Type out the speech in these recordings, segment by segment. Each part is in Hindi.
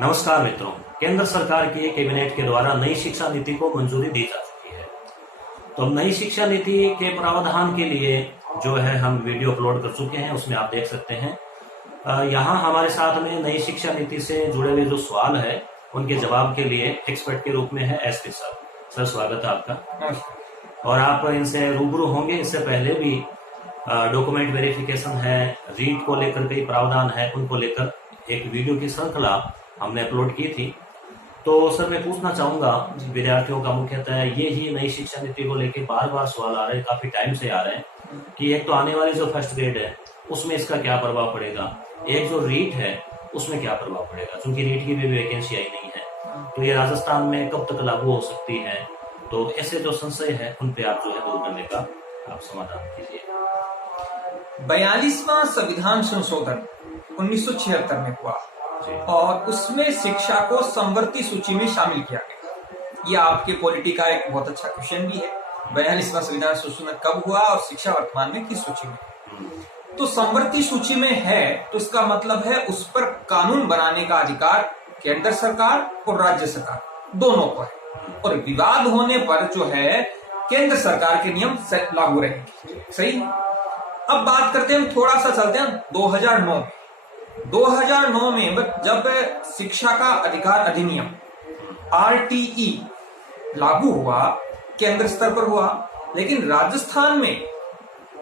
नमस्कार मित्रों, केंद्र सरकार की कैबिनेट के द्वारा नई शिक्षा नीति को मंजूरी दी जा चुकी है। तो नई शिक्षा नीति के प्रावधान के लिए जो है हम वीडियो अपलोड कर चुके हैं, उसमें आप देख सकते हैं। यहाँ हमारे साथ में नई शिक्षा नीति से जुड़े हुए जो सवाल है उनके जवाब के लिए एक्सपर्ट के रूप में है एसपी सर। सर स्वागत है आपका। और आप इनसे रूबरू होंगे। इससे पहले भी डॉक्यूमेंट वेरिफिकेशन है, रीट को लेकर कई प्रावधान है, उनको लेकर एक वीडियो की श्रृंखला हमने अपलोड की थी। तो सर मैं पूछना चाहूंगा, विद्यार्थियों का मुख्यतः ये ही नई शिक्षा नीति को लेकर बार बार सवाल आ रहे हैं, काफी टाइम से आ रहे हैं कि एक तो आने वाली जो फर्स्ट ग्रेड है उसमें इसका क्या प्रभाव पड़ेगा, एक जो रीट है उसमें क्या प्रभाव पड़ेगा, क्योंकि रीट की भी वैकेंसी आई नहीं है, तो ये राजस्थान में कब तक लागू हो सकती है। तो ऐसे जो संशय है उन पे आप जो है दूर करने का आप समाधान कीजिए। 42वां संविधान संशोधन 1976 में हुआ और उसमें शिक्षा को समवर्ती सूची में शामिल किया गया। ये आपके पॉलिटी का एक बहुत अच्छा क्वेश्चन भी है। 42वां संविधान संशोधन कब हुआ और शिक्षा वर्तमान में किस सूची में? तो समवर्ती सूची में है तो इसका मतलब है उस पर कानून बनाने का अधिकार केंद्र सरकार और राज्य सरकार दोनों को है, और विवाद होने पर जो है केंद्र सरकार के नियम लागू रहेंगे। सही। अब बात करते हैं, थोड़ा सा चलते हैं 2009 में जब शिक्षा का अधिकार अधिनियम RTE लागू हुआ, केंद्र स्तर पर हुआ, लेकिन राजस्थान में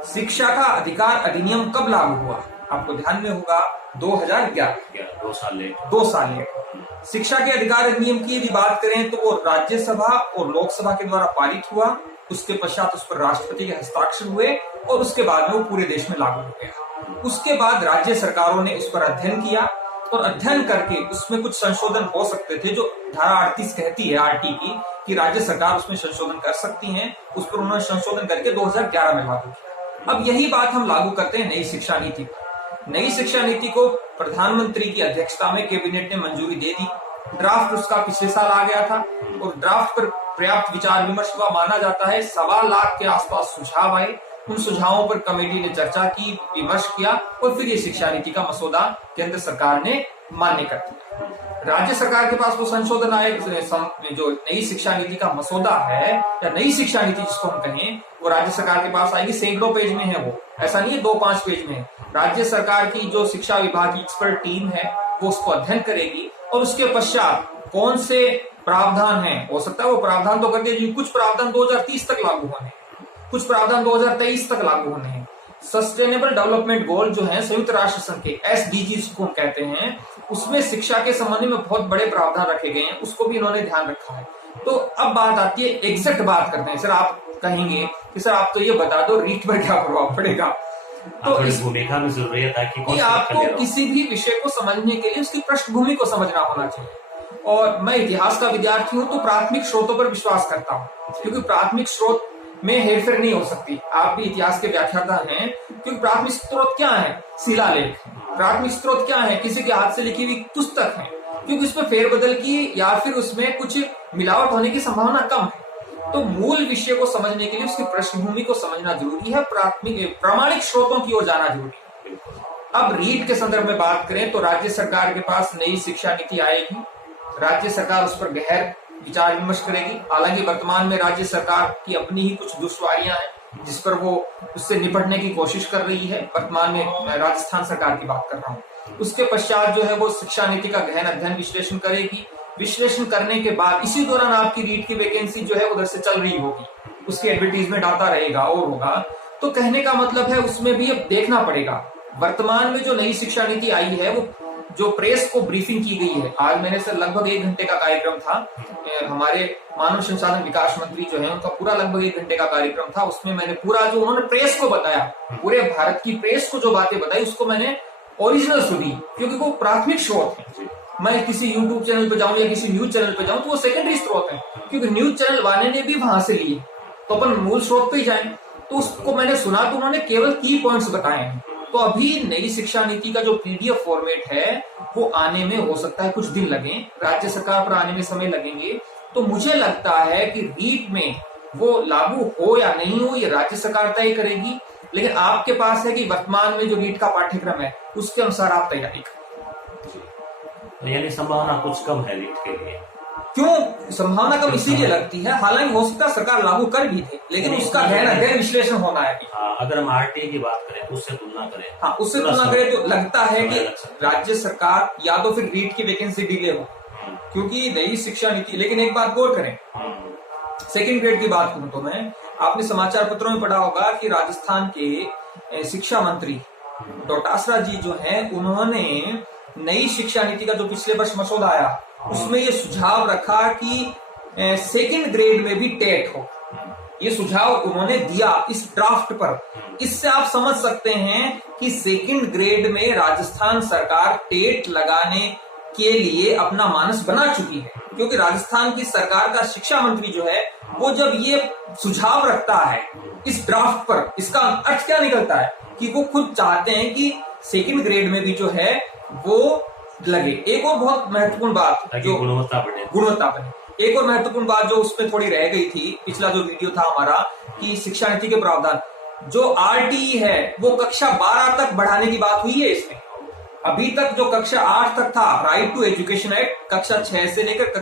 शिक्षा का अधिकार अधिनियम कब लागू हुआ? आपको ध्यान में होगा 2011, 2 साल लेट। शिक्षा के अधिकार अधिनियम की यदि बात करें तो वो राज्यसभा और लोकसभा के द्वारा पारित हुआ, उसके पश्चात उस पर राष्ट्रपति के हस्ताक्षर हुए और उसके बाद में वो पूरे देश में लागू हो गया। उसके बाद राज्य सरकारों ने उस पर अध्ययन किया और अध्ययन करके उसमें कुछ संशोधन हो सकते थे, जो धारा 38 कहती है RT की कि राज्य सरकार उसमें संशोधन कर सकती हैं। उस पर उन्होंने संशोधन करके 2011 में लागू किया। अब यही बात हम लागू करते हैं नई शिक्षा नीति पर। नई शिक्षा नीति को प्रधानमंत्री की अध्यक्षता में कैबिनेट ने मंजूरी दे दी। ड्राफ्ट उसका पिछले साल आ गया था और ड्राफ्ट पर पर्याप्त विचार विमर्श हुआ। माना जाता है 1.25 लाख के आसपास सुझाव आए। उन सुझावों पर कमेटी ने चर्चा की, विमर्श किया और फिर ये शिक्षा नीति का मसौदा केंद्र सरकार ने मान्य कर दिया। राज्य सरकार के पास वो संशोधन आए, जो नई शिक्षा नीति का मसौदा है या नई शिक्षा नीति जिसको हम कहें, वो राज्य सरकार के पास आएगी। सैकड़ों पेज में है वो, ऐसा नहीं है 2-5 पेज में है। राज्य सरकार की जो शिक्षा विभाग की एक्सपर्ट टीम है वो उसको अध्ययन करेगी और उसके पश्चात कौन से प्रावधान है, हो सकता है वो प्रावधान तो करके कुछ प्रावधान 2030 तक लागू होने, कुछ प्रावधान 2023 तक लागू होने हैं। सस्टेनेबल डेवलपमेंट गोल जो है संयुक्त राष्ट्र संघ के SDGs को कहते हैं, उसमें शिक्षा के संबंध में बहुत बड़े प्रावधान रखे गए हैं, उसको भी इन्होंने ध्यान रखा है। तो अब बात आती है, एग्जैक्ट बात करते हैं। सर आप कहेंगे कि सर आप तो ये बता दो रीट पर क्या प्रभाव पड़ेगा। तो इस भूमिका में जरूरत है कि आपको किसी भी विषय को समझने के लिए उसकी पृष्ठभूमि को समझना होना चाहिए। और मैं इतिहास का विद्यार्थी हूं तो प्राथमिक स्रोतों पर विश्वास करता हूं, क्योंकि प्राथमिक स्रोत में हेरफेर नहीं हो सकती। आप भी इतिहास के व्याख्याता हैं, क्योंकि प्राथमिक स्रोत क्या है? शिलालेख। प्राथमिक स्रोत क्या है? किसी के हाथ से लिखी हुई पुस्तक है, क्योंकि उसमें फेरबदल की या फिर उसमें कुछ मिलावट होने की संभावना कम है। तो मूल विषय को समझने के लिए उसकी पृष्ठभूमि को समझना जरूरी है, प्रामाणिक स्रोतों की ओर जाना जरूरी है। अब रीट के संदर्भ में बात करें तो राज्य सरकार के पास नई शिक्षा नीति आएगी, राज्य सरकार उस पर गहर विचार विमर्श करेगी। हालांकि वर्तमान में राज्य सरकार की अपनी ही कुछ दुश्वारियां हैं जिस पर वो उससे निपटने की कोशिश कर रही है। वर्तमान में मैं राजस्थान सरकार की बात कर रहा हूँ। उसके पश्चात जो है वो शिक्षा नीति का गहन अध्ययन विश्लेषण करेगी। विश्लेषण करने के बाद इसी दौरान आपकी रीट की वैकेंसी जो है उधर से चल रही होगी, उसकी एडवर्टीजमेंट आता रहेगा और होगा। तो कहने का मतलब है उसमें भी अब देखना पड़ेगा। वर्तमान में जो नई शिक्षा नीति आई है वो जो प्रेस को ब्रीफिंग की गई है, आज मैंने सर लगभग 1 घंटे का कार्यक्रम था। हमारे मानव संसाधन विकास मंत्री जो है उनका पूरा लगभग 1 घंटे का कार्यक्रम था। उसमें मैंने पूरा जो उन्होंने प्रेस को बताया, पूरे भारत की प्रेस को जो बातें बताई उसको मैंने ओरिजिनल सुनी, क्योंकि वो प्राथमिक स्रोत है। मैं किसी यूट्यूब चैनल पे जाऊं या किसी न्यूज चैनल पे जाऊं तो वो सेकेंडरी स्रोत है, क्योंकि न्यूज चैनल वाले ने भी वहां से लिए, तो अपन मूल स्रोत पे ही जाएं। तो उसको मैंने सुना तो उन्होंने केवल की पॉइंट्स बताए हैं। तो अभी नई शिक्षा नीति का जो PDF फॉर्मेट है वो आने में हो सकता है कुछ दिन लगे, राज्य सरकार पर आने में समय लगेंगे। तो मुझे लगता है कि रीट में वो लागू हो या नहीं हो ये राज्य सरकार तय करेगी, लेकिन आपके पास है कि वर्तमान में जो रीट का पाठ्यक्रम है उसके अनुसार आप तैयारी करें। तो यानी संभावना कुछ कम है लीड के लिए। क्यों संभावना कम इसीलिए लगती है, हालांकि हो सकता है सरकार लागू कर भी दे, लेकिन उसका गहन विश्लेषण होना है। अगर हम आरटीए की बात करें तो उससे तुलना करें, हाँ उससे तुलना करें तो लगता है कि राज्य सरकार या तो फिर रीट की वैकेंसी डिले हो, क्योंकि नई शिक्षा नीति। लेकिन एक बात गौर करें, सेकंड ग्रेड की बात करूं तो मैं, आपने समाचार पत्रों में पढ़ा होगा कि राजस्थान के शिक्षा मंत्री डोटासरा जी जो हैं, उन्होंने नई शिक्षा नीति का जो पिछले वर्ष मसौदा आया उसमें ये सुझाव रखा कि सेकंड ग्रेड में भी टेट हो। ये सुझाव उन्होंने दिया इस ड्राफ्ट पर। इससे आप समझ सकते हैं कि सेकंड ग्रेड में राजस्थान सरकार टेट लगाने के लिए अपना मानस बना चुकी है, क्योंकि राजस्थान की सरकार का शिक्षा मंत्री जो है वो जब ये सुझाव रखता है इस ड्राफ्ट पर, इसका अर्थ क्या निकलता है कि वो खुद चाहते हैं कि सेकंड ग्रेड में भी जो है वो लगे। एक और बहुत महत्वपूर्ण बात जो गुणवत्ता बने, एक और महत्वपूर्ण बात जो उसमें थोड़ी रह गई थी, पिछला जो वीडियो था हमारा, कि शिक्षा नीति के प्रावधान जो आरटीई है वो कक्षा 12 तक बढ़ाने की बात हुई है इसमें। अभी तक जो कक्षा 8 तक था, राइट टू एजुकेशन एक्ट, कक्षा 6 से लेकर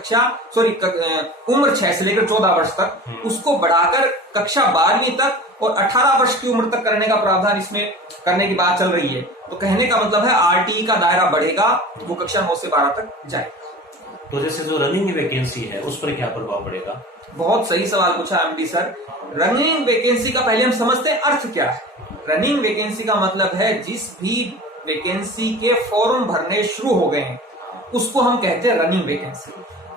उम्र 6 से लेकर 14 वर्ष तक, उसको बढ़ाकर कक्षा 12वीं तक और 18 वर्ष की उम्र तक करने का प्रावधान इसमें करने की बात चल रही है। तो कहने का मतलब है आरटीई का दायरा बढ़ेगा, वो कक्षा 9 से 12 तक जाएगा। तो जैसे जो रनिंग वैकेंसी है उस पर क्या प्रभाव पड़ेगा? बहुत सही सवाल पूछा एमडी सर। रनिंग वैकेंसी का पहले हम समझते हैं अर्थ क्या है। रनिंग वैकेंसी का मतलब है जिस भी वैकेंसी के फॉर्म भरने शुरू हो गए हैं उसको हम कहते हैं रनिंग वैकेंसी।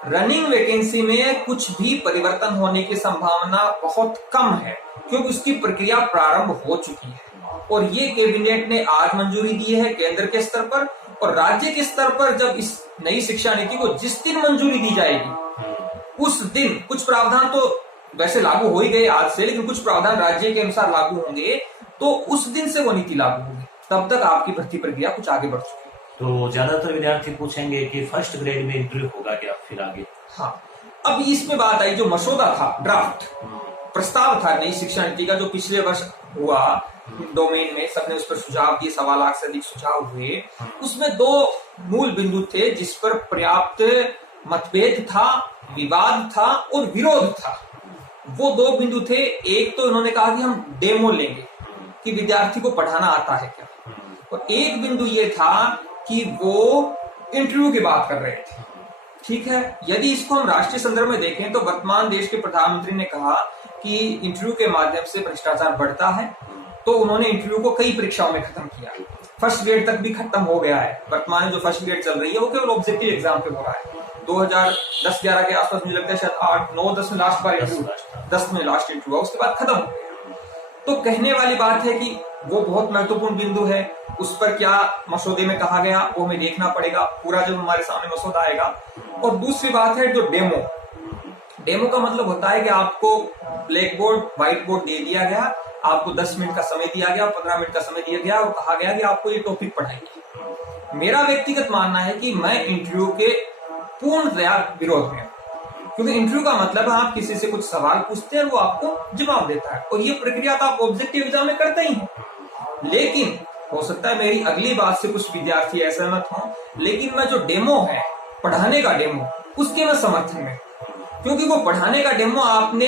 रनिंग वैकेंसी में कुछ भी परिवर्तन होने की संभावना बहुत कम है, क्योंकि उसकी प्रक्रिया प्रारंभ हो चुकी है और ये कैबिनेट ने आज मंजूरी दी है केंद्र के स्तर पर, और राज्य के स्तर पर जब इस नई शिक्षा नीति को जिस दिन मंजूरी दी जाएगी उस दिन कुछ प्रावधान तो वैसे लागू हो ही गए आज से, लेकिन कुछ प्रावधान राज्य के अनुसार लागू होंगे, तो उस दिन से वो नीति लागू होगी। तब तक आपकी भर्ती प्रक्रिया कुछ आगे बढ़ चुकी है। तो ज्यादातर विद्यार्थी पूछेंगे कि फर्स्ट ग्रेड में इंटरव्यू होगा क्या फिर आगे? हाँ, अब इसमें बात आई, जो मसौदा था, ड्राफ्ट प्रस्ताव था नई शिक्षा नीति का, जो पिछले वर्ष हुआ डोमेन में, सबने उस पर सुझाव दिए, 1.25 लाख से अधिक सुझाव हुए। उसमें 2 मूल बिंदु थे जिस पर पर्याप्त मतभेद था, विवाद था और विरोध था। वो 2 बिंदु थे। एक तो उन्होंने कहा कि हम डेमो लेंगे कि विद्यार्थी को पढ़ाना आता है क्या, और एक बिंदु ये था कि वो इंटरव्यू की बात कर रहे थे। ठीक है, यदि इसको हम राष्ट्रीय संदर्भ में देखें तो वर्तमान देश के प्रधानमंत्री ने कहा कि इंटरव्यू के माध्यम से भ्रष्टाचार बढ़ता है, तो उन्होंने इंटरव्यू को कई परीक्षाओं में खत्म किया। फर्स्ट ग्रेड तक भी खत्म हो गया है। वर्तमान में जो फर्स्ट ग्रेड चल रही है वो केवल ऑब्जेक्टिव एग्जाम पे हो रहा है। 2010-11 के आसपास मुझे लगता है शायद 8-9-10 में लास्ट बार इंटरव्यू, 10 में लास्ट इंटरव्यू हुआ, उसके बाद खत्म हो गया। तो कहने वाली बात है कि वो बहुत महत्वपूर्ण बिंदु है। उस पर क्या मसौदे में कहा गया वो हमें देखना पड़ेगा पूरा जब हमारे सामने मसौदा आएगा। और दूसरी बात है जो डेमो का मतलब होता है कि आपको ब्लैक बोर्ड, व्हाइट बोर्ड दे दिया गया, आपको 10 मिनट का समय दिया गया, 15 मिनट का समय दिया गया और कहा गया कि आपको ये टॉपिक पढ़ाइए। मेरा व्यक्तिगत मानना है कि मैं इंटरव्यू के पूर्णतया विरोध में, क्योंकि इंटरव्यू का मतलब आप किसी से कुछ सवाल पूछते हैं, वो आपको जवाब देता है, और ये प्रक्रिया तो आप ऑब्जेक्टिव एग्जाम में करते ही हैं। लेकिन हो सकता है मेरी अगली बात से कुछ विद्यार्थी असहमत हों, लेकिन मैं जो डेमो है, पढ़ाने का डेमो, उसके मैं समर्थन में, क्योंकि वो पढ़ाने का डेमो आपने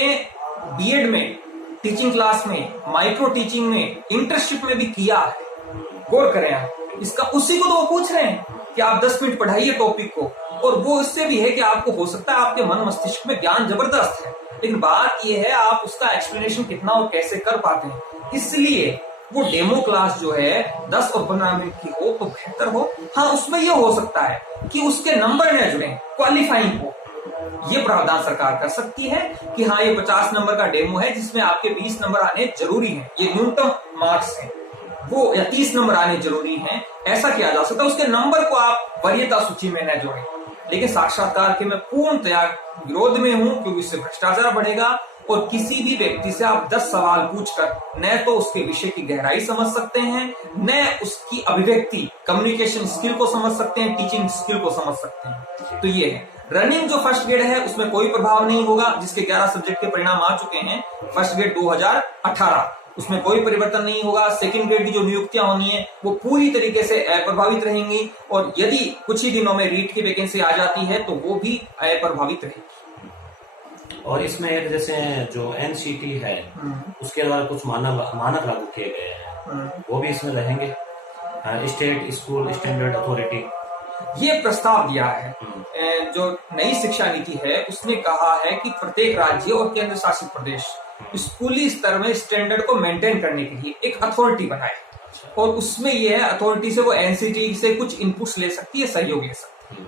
बीएड में, टीचिंग क्लास में, माइक्रो टीचिंग में, इंटर्नशिप में भी किया है। गौर करें आप, इसका उसी को तो वो पूछ रहे हैं कि आप 10 मिनट पढ़ाइए टॉपिक को, और वो इससे भी है कि आपको हो सकता है आपके मन मस्तिष्क में ज्ञान जबरदस्त है, लेकिन बात यह है आप उसका एक्सप्लेनेशन कितना और कैसे कर पाते हैं। इसलिए वो डेमो क्लास जो है 10 और 15 मिनट की हो तो बेहतर हो। हाँ, उसमें यह हो सकता है कि उसके नंबर न जुड़े, क्वालिफाइंग हो, ये प्रावधान सरकार कर सकती है कि हाँ ये 50 नंबर का डेमो है जिसमें आपके 20 नंबर आने जरूरी हैं, ये न्यूनतम मार्क्स हैं वो, या 30 नंबर आने जरूरी हैं, ऐसा किया जा सकता है। उसके नंबर को आप वरीयता सूची में न जोड़ें। लेकिन साक्षात्कार के मैं पूर्णतया विरोध में हूं, क्योंकि इससे भ्रष्टाचार बढ़ेगा और किसी भी व्यक्ति से आप 10 सवाल पूछकर न तो उसके विषय की गहराई समझ सकते हैं, न उसकी अभिव्यक्ति, कम्युनिकेशन स्किल को समझ सकते हैं, टीचिंग स्किल को समझ सकते हैं। तो ये है रनिंग जो फर्स्ट ग्रेड है उसमें कोई प्रभाव नहीं होगा, जिसके 11 सब्जेक्ट के परिणाम आ चुके हैं। फर्स्ट ग्रेड 2018 उसमें कोई परिवर्तन नहीं होगा। सेकंड ग्रेड की जो नियुक्तियां होनी है वो पूरी तरीके से अप्रभावित रहेंगी, और यदि कुछ ही दिनों में रीट की वैकेंसी आ जाती है तो वो भी अप्रभावित रहेगी। और इसमें एक जैसे जो एनसीटी है उसके द्वारा कुछ मानक लागू किए गए हैं, वो भी इसमें रहेंगे। स्टेट स्कूल स्टैंडर्ड अथॉरिटी ये प्रस्ताव दिया है। जो नई शिक्षा नीति है उसने कहा है कि प्रत्येक राज्य और केंद्र शासित प्रदेश स्कूली स्तर में स्टैंडर्ड को मेंटेन करने के लिए एक अथॉरिटी बनाए, और उसमें यह है अथॉरिटी से वो एनसीटी से कुछ इनपुट्स ले सकती है, सहयोग ले सकती है।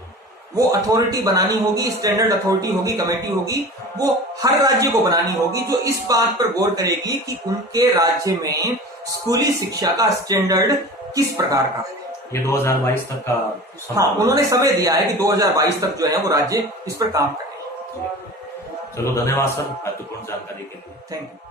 वो अथॉरिटी बनानी होगी, स्टैंडर्ड अथॉरिटी होगी, कमेटी होगी, वो हर राज्य को बनानी होगी, जो इस बात पर गौर करेगी कि उनके राज्य में स्कूली शिक्षा का स्टैंडर्ड किस प्रकार का है। ये 2022 तक का हाँ, उन्होंने समय दिया है कि 2022 तक जो है वो राज्य इस पर काम करें। चलो, धन्यवाद सर महत्वपूर्ण जानकारी के लिए। Thank you.